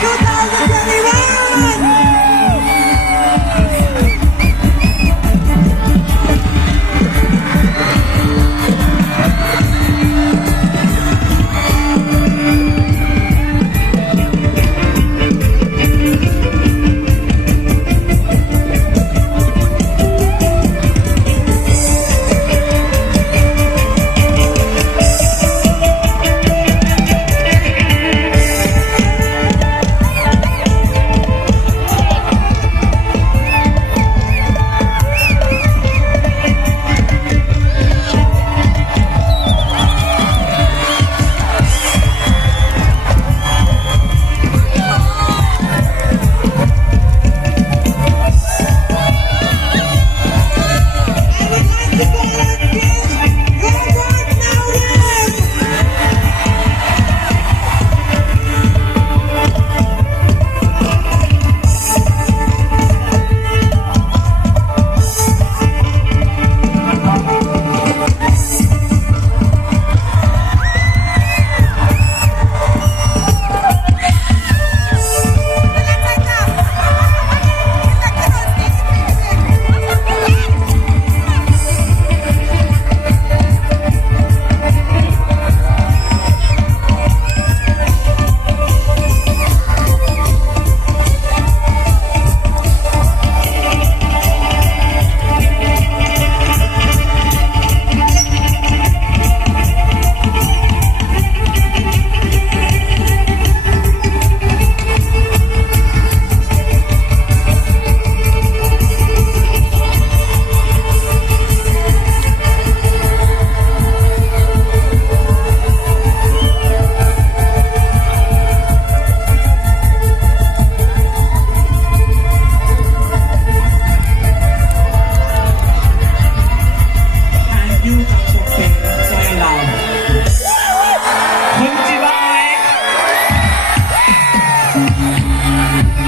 2021!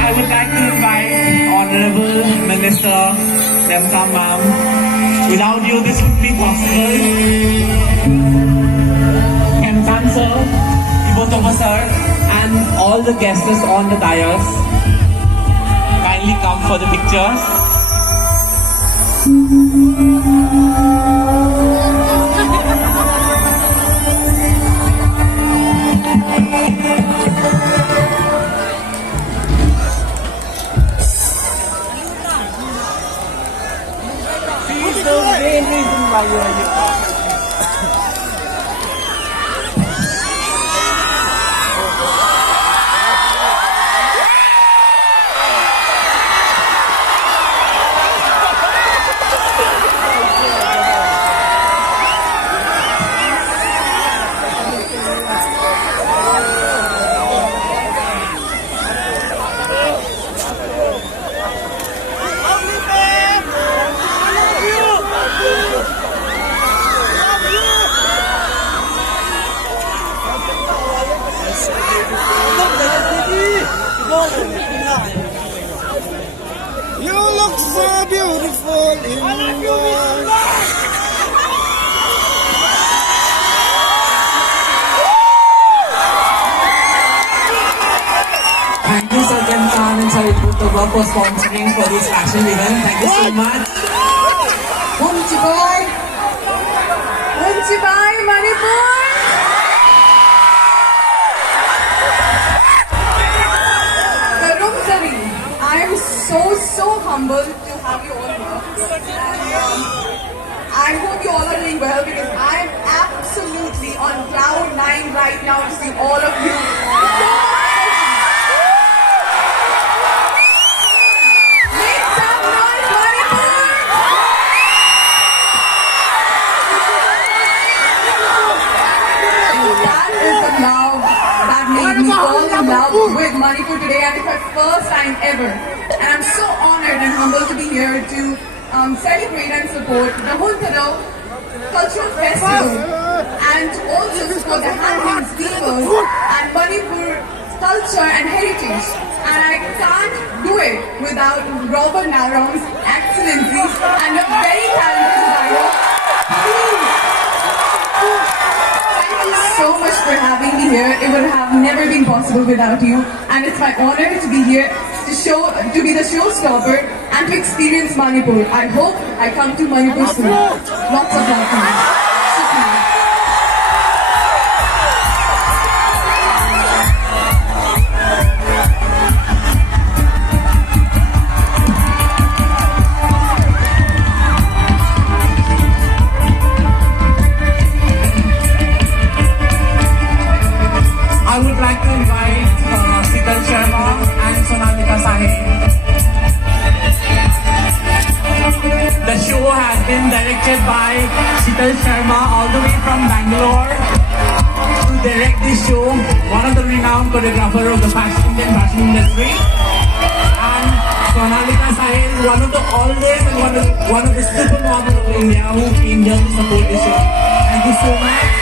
I would like to invite Honorable Minister Demka Ma'am. Without you, this would be possible. Kemtan sir, Ibotoma sir, and all the guests on the dais, kindly come for the pictures. She's the main reason why you are here. You look so beautiful in your Thank you, Sir Kemtan and Sir Ibotoma for sponsoring for this fashion event. Thank you so much. Hunchibai, Manipur. I am so humbled to have you all here. And, I hope you all are doing well because I am absolutely on cloud 9 right now to see all of you. Make some noise, Manipur! That is the love that made me fall in love with Manipur today, and it's my first time ever. And I'm so honored and humbled to be here to celebrate and support the HUN Cultural Festival and also support the handlooms, weavers and Manipur culture and heritage. And I can't do it without Robert Narong's excellencies and a very talented designer. Please. you so much for having me here. It would have never been possible without you. And it's my honor to be here to be the showstopper and to experience Manipur. I hope I come to Manipur soon. Lots of love from you. Shukriya. I would like to invite Sital Sharma and Sonalika Sahil. The show has been directed by Sital Sharma all the way from Bangalore to direct this show, one of the renowned choreographer of the Indian fashion industry. And Sonalika Sahil, one of the oldest and one of the supermodels of India who came here to support this show. Thank you so much.